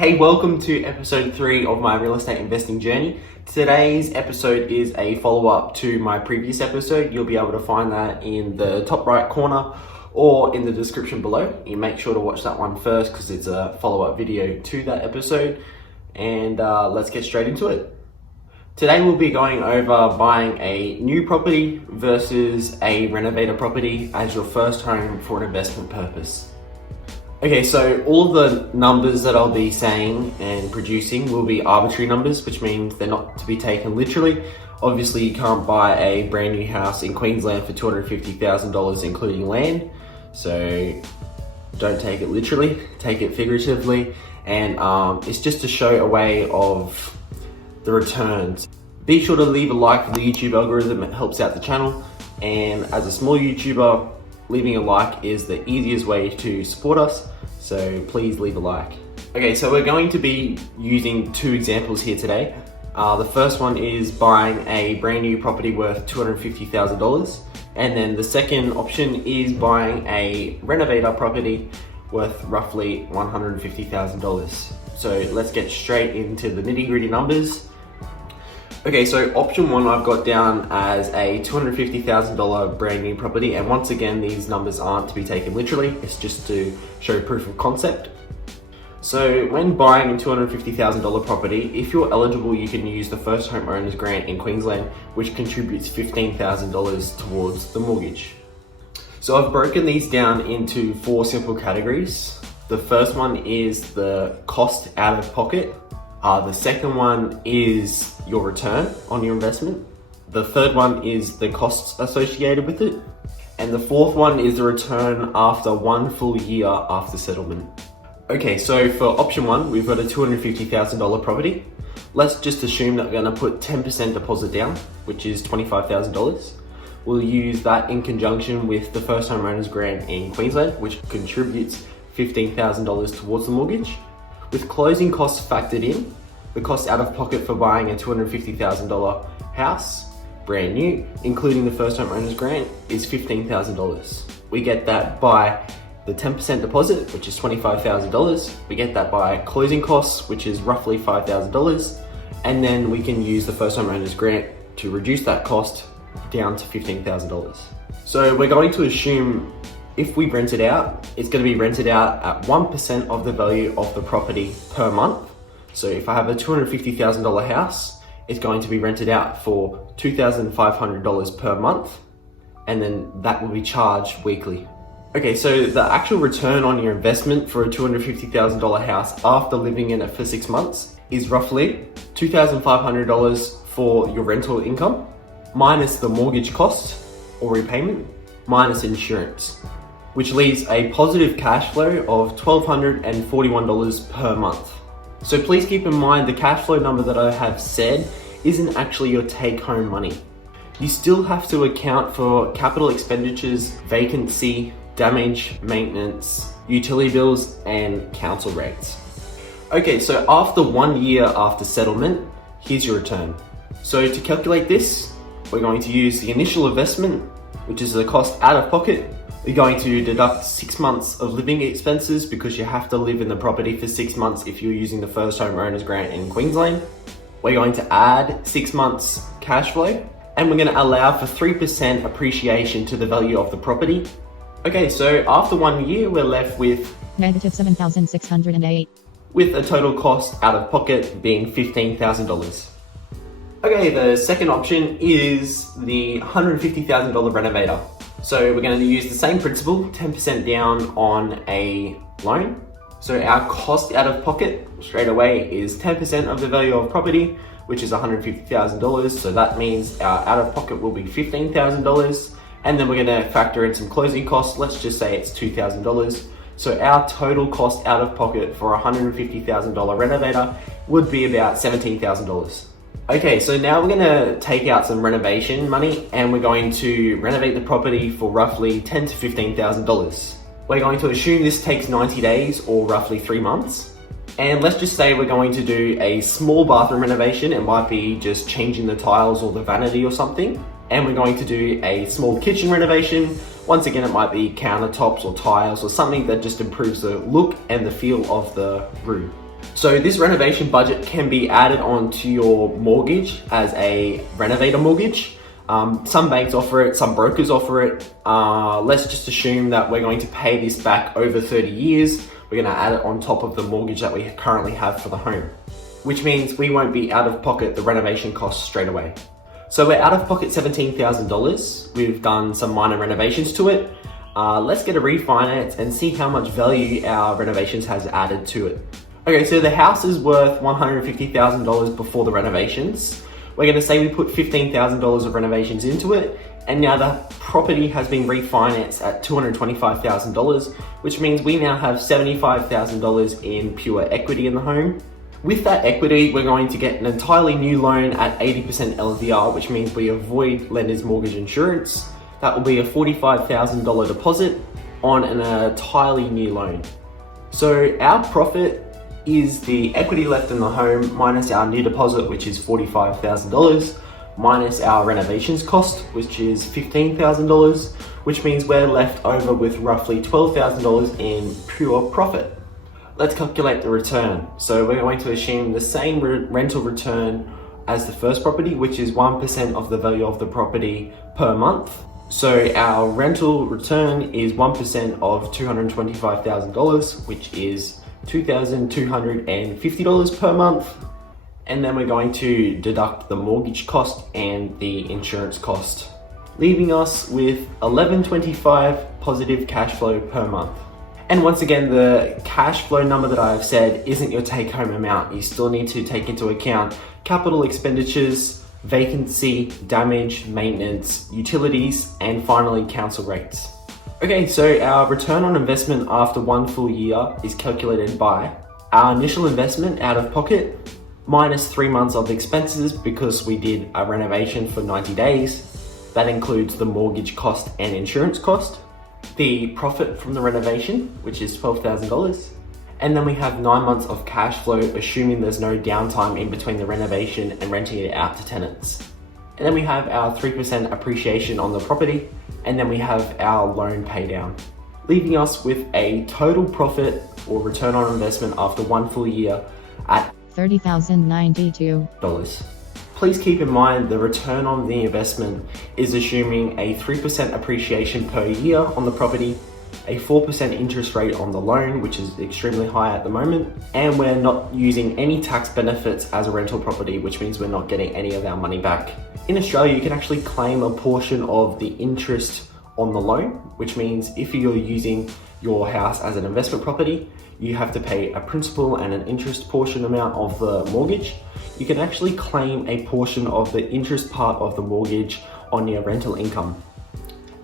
Hey, welcome to episode 3 of my real estate investing journey. Today's episode is a follow-up to my previous episode. You'll be able to find that in the top right corner or in the description below. You make sure to watch that one first because it's a follow-up video to that episode. And let's get straight into it. Today we'll be going over buying a new property versus a renovator property as your first home for an investment purpose. Okay, so all of the numbers that I'll be saying and producing will be arbitrary numbers, which means they're not to be taken literally. Obviously, you can't buy a brand new house in Queensland for $250,000 including land, so don't take it literally, take it figuratively. And it's just to show a way of the returns. Be sure to leave a like for the YouTube algorithm, it helps out the channel. And as a small YouTuber, leaving a like is the easiest way to support us, so please leave a like. Okay, so we're going to be using two examples here today. The first one is buying a brand new property worth $250,000, and then the second option is buying a renovator property worth roughly $150,000. So let's get straight into the nitty-gritty numbers. Okay, so option 1 I've got down as a $250,000 brand new property, and once again these numbers aren't to be taken literally, it's just to show proof of concept. So when buying a $250,000 property, if you're eligible you can use the first home owners grant in Queensland, which contributes $15,000 towards the mortgage. So I've broken these down into 4 simple categories. The first one is the cost out of pocket. The second one is your return on your investment. The third one is the costs associated with it. And the fourth one is the return after 1 full year after settlement. Okay, so for option 1, we've got a $250,000 property. Let's just assume that we're gonna put 10% deposit down, which is $25,000. We'll use that in conjunction with the first home owners grant in Queensland, which contributes $15,000 towards the mortgage. With closing costs factored in, the cost out of pocket for buying a $250,000 house, brand new, including the first home owners grant, is $15,000. We get that by the 10% deposit, which is $25,000. We get that by closing costs, which is roughly $5,000. And then we can use the first home owners grant to reduce that cost down to $15,000. So we're going to assume if we rent it out, it's going to be rented out at 1% of the value of the property per month. So if I have a $250,000 house, it's going to be rented out for $2,500 per month, and then that will be charged weekly. Okay, so the actual return on your investment for a $250,000 house after living in it for 6 months is roughly $2,500 for your rental income, minus the mortgage cost or repayment, minus insurance, which leaves a positive cash flow of $1,241 per month. So please keep in mind the cash flow number that I have said isn't actually your take-home money. You still have to account for capital expenditures, vacancy, damage, maintenance, utility bills, and council rates. Okay, so after 1 year after settlement, here's your return. So to calculate this, we're going to use the initial investment, which is the cost out of pocket. We're going to deduct 6 months of living expenses because you have to live in the property for 6 months if you're using the first home owners grant in Queensland. We're going to add 6 months cash flow, and we're going to allow for 3% appreciation to the value of the property. Okay, so after 1 year, we're left with negative $7,608, with a total cost out of pocket being $15,000. Okay, the second option is the $150,000 renovator. So we're going to use the same principle, 10% down on a loan. So our cost out of pocket straight away is 10% of the value of property, which is $150,000. So that means our out of pocket will be $15,000. And then we're going to factor in some closing costs. Let's just say it's $2,000. So our total cost out of pocket for a $150,000 renovator would be about $17,000. Okay, so now we're going to take out some renovation money and we're going to renovate the property for roughly $10,000 to $15,000. We're going to assume this takes 90 days or roughly 3 months. And let's just say we're going to do a small bathroom renovation. It might be just changing the tiles or the vanity or something. And we're going to do a small kitchen renovation. Once again, it might be countertops or tiles or something that just improves the look and the feel of the room. So this renovation budget can be added onto your mortgage as a renovator mortgage. Some banks offer it, some brokers offer it. Let's just assume that we're going to pay this back over 30 years. We're going to add it on top of the mortgage that we currently have for the home, which means we won't be out of pocket the renovation costs straight away. So we're out of pocket $17,000. We've done some minor renovations to it. Let's get a refinance and see how much value our renovations has added to it. Okay, so the house is worth $150,000 before the renovations. We're going to say we put $15,000 of renovations into it, and now the property has been refinanced at $225,000, which means we now have $75,000 in pure equity in the home. With that equity, we're going to get an entirely new loan at 80% LVR, which means we avoid lender's mortgage insurance. That will be a $45,000 deposit on an entirely new loan. So our profit is the equity left in the home minus our new deposit, which is $45,000, minus our renovations cost, which is $15,000, which means we're left over with roughly $12,000 in pure profit. Let's calculate the return. So we're going to assume the same rental return as the first property, which is 1% of the value of the property per month. So our rental return is 1% of $225,000, which is $2,250 per month. And then we're going to deduct the mortgage cost and the insurance cost, leaving us with $1,125 positive cash flow per month. And once again, the cash flow number that I've said isn't your take home amount. You still need to take into account capital expenditures, vacancy, damage, maintenance, utilities, and finally council rates. Okay, so our return on investment after 1 full year is calculated by our initial investment out of pocket minus 3 months of expenses because we did a renovation for 90 days. That includes the mortgage cost and insurance cost, the profit from the renovation, which is $12,000. And then we have 9 months of cash flow, assuming there's no downtime in between the renovation and renting it out to tenants. And then we have our 3% appreciation on the property, and then we have our loan pay down, leaving us with a total profit or return on investment after 1 full year at $30,092. Please keep in mind the return on the investment is assuming a 3% appreciation per year on the property, a 4% interest rate on the loan, which is extremely high at the moment, and we're not using any tax benefits as a rental property, which means we're not getting any of our money back. In Australia, you can actually claim a portion of the interest on the loan, which means if you're using your house as an investment property, you have to pay a principal and an interest portion amount of the mortgage. You can actually claim a portion of the interest part of the mortgage on your rental income.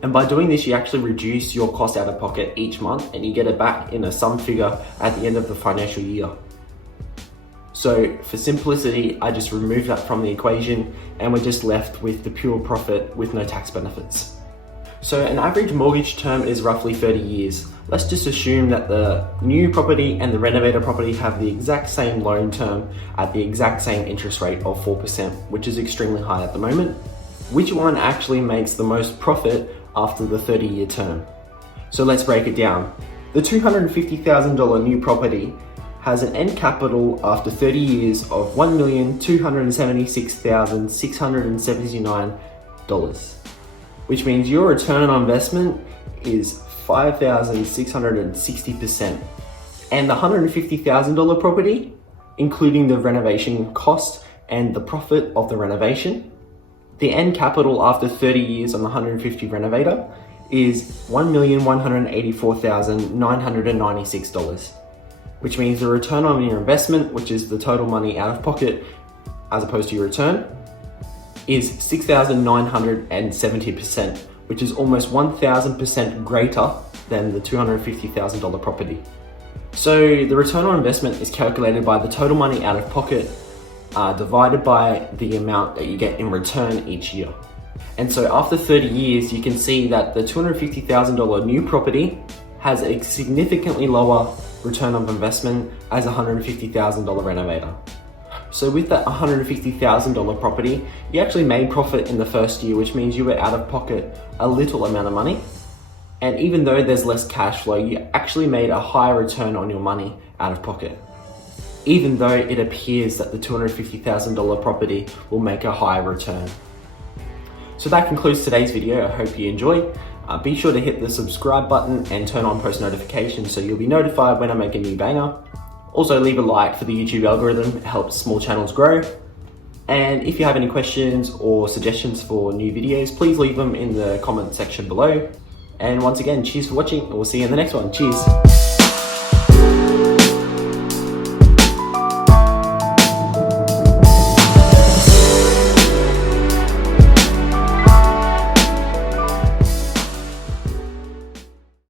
And by doing this, you actually reduce your cost out of pocket each month and you get it back in a sum figure at the end of the financial year. So for simplicity, I just remove that from the equation and we're just left with the pure profit with no tax benefits. So an average mortgage term is roughly 30 years. Let's just assume that the new property and the renovator property have the exact same loan term at the exact same interest rate of 4%, which is extremely high at the moment. Which one actually makes the most profit after the 30-year term? So let's break it down. The $250,000 new property has an end capital after 30 years of $1,276,679, which means your return on investment is 5,660%. And the $150,000 property, including the renovation cost and the profit of the renovation, the end capital after 30 years on the 150 renovator is $1,184,996, which means the return on your investment, which is the total money out of pocket as opposed to your return, is 6,970%, which is almost 1,000% greater than the $250,000 property. So the return on investment is calculated by the total money out of pocket divided by the amount that you get in return each year. And so after 30 years, you can see that the $250,000 new property has a significantly lower return on investment as a $150,000 renovator. So with that $150,000 property, you actually made profit in the first year, which means you were out of pocket a little amount of money. And even though there's less cash flow, you actually made a higher return on your money out of pocket. even though it appears that the $250,000 property will make a higher return. So that concludes today's video. I hope you enjoy. Be sure to hit the subscribe button and turn on post notifications so you'll be notified when I make a new banger. Also leave a like for the YouTube algorithm, it helps small channels grow. And if you have any questions or suggestions for new videos, please leave them in the comment section below. And once again, cheers for watching, and we'll see you in the next one. Cheers.